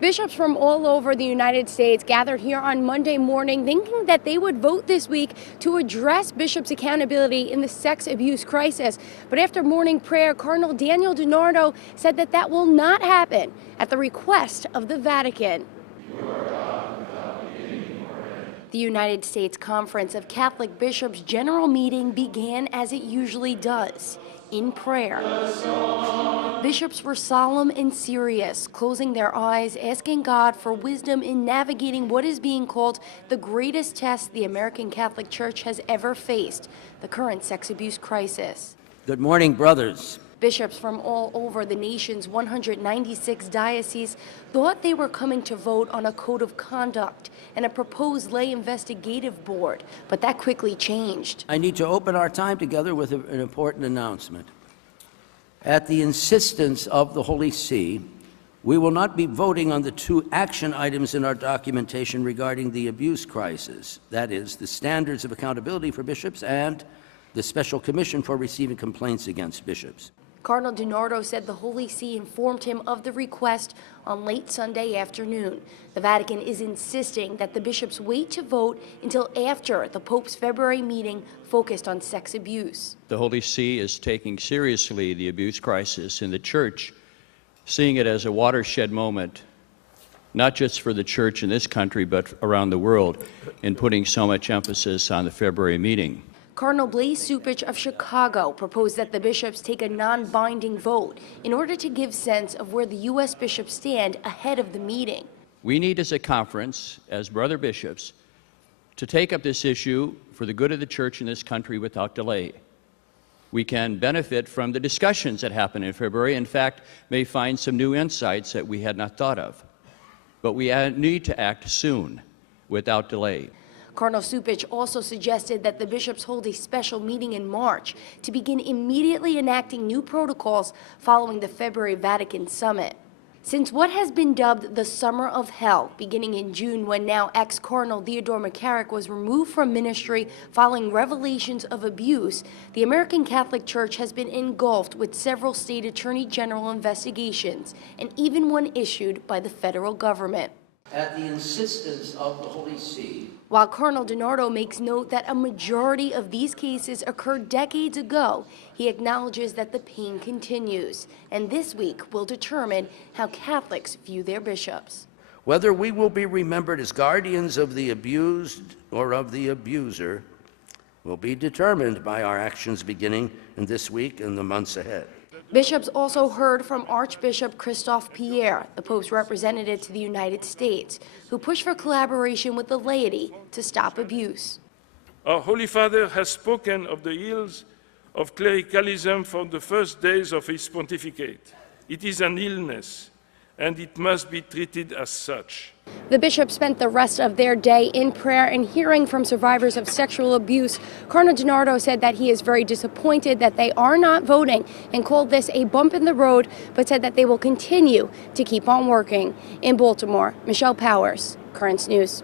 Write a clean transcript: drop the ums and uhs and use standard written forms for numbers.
Bishops from all over the United States gathered here on Monday morning thinking that they would vote this week to address bishops' accountability in the sex abuse crisis. But after morning prayer, Cardinal Daniel DiNardo said that that will not happen at the request of the Vatican. The United States Conference of Catholic Bishops' General Meeting began as it usually does, in prayer. Bishops were solemn and serious, closing their eyes, asking God for wisdom in navigating what is being called the greatest test the American Catholic Church has ever faced, the current sex abuse crisis. Good morning, brothers. Bishops from all over the nation's 196 dioceses thought they were coming to vote on a code of conduct and a proposed lay investigative board, but that quickly changed. I need to open our time together with an important announcement. At the insistence of the Holy See, we will not be voting on the two action items in our documentation regarding the abuse crisis, that is, the standards of accountability for bishops and the special commission for receiving complaints against bishops. Cardinal DiNardo said the Holy See informed him of the request on late Sunday afternoon. The Vatican is insisting that the bishops wait to vote until after the Pope's February meeting focused on sex abuse. The Holy See is taking seriously the abuse crisis in the Church, seeing it as a watershed moment, not just for the Church in this country, but around the world, in putting so much emphasis on the February meeting. Cardinal Blaise Cupich of Chicago proposed that the bishops take a non-binding vote in order to give sense of where the U.S. bishops stand ahead of the meeting. We need as a conference, as brother bishops, to take up this issue for the good of the Church in this country without delay. We can benefit from the discussions that happen in February. In fact, may find some new insights that we had not thought of. But we need to act soon, without delay. Cardinal Cupich also suggested that the bishops hold a special meeting in March to begin immediately enacting new protocols following the February Vatican summit. Since what has been dubbed the Summer of Hell, beginning in June when now ex-Cardinal Theodore McCarrick was removed from ministry following revelations of abuse, the American Catholic Church has been engulfed with several state attorney general investigations, and even one issued by the federal government. At the insistence of the Holy See, while Cardinal DiNardo makes note that a majority of these cases occurred decades ago, he acknowledges that the pain continues, and this week will determine how Catholics view their bishops. whether we will be remembered as guardians of the abused or of the abuser will be determined by our actions beginning in this week and the months ahead. Bishops also heard from Archbishop Christophe Pierre, the Pope's representative to the United States, who pushed for collaboration with the laity to stop abuse. Our Holy Father has spoken of the ills of clericalism from the first days of his pontificate. It is an illness, and it must be treated as such. The bishops spent the rest of their day in prayer and hearing from survivors of sexual abuse. Cardinal DiNardo said that he is very disappointed that they are not voting and called this a bump in the road, but said that they will continue to keep on working. In Baltimore, Michelle Powers, Currents News.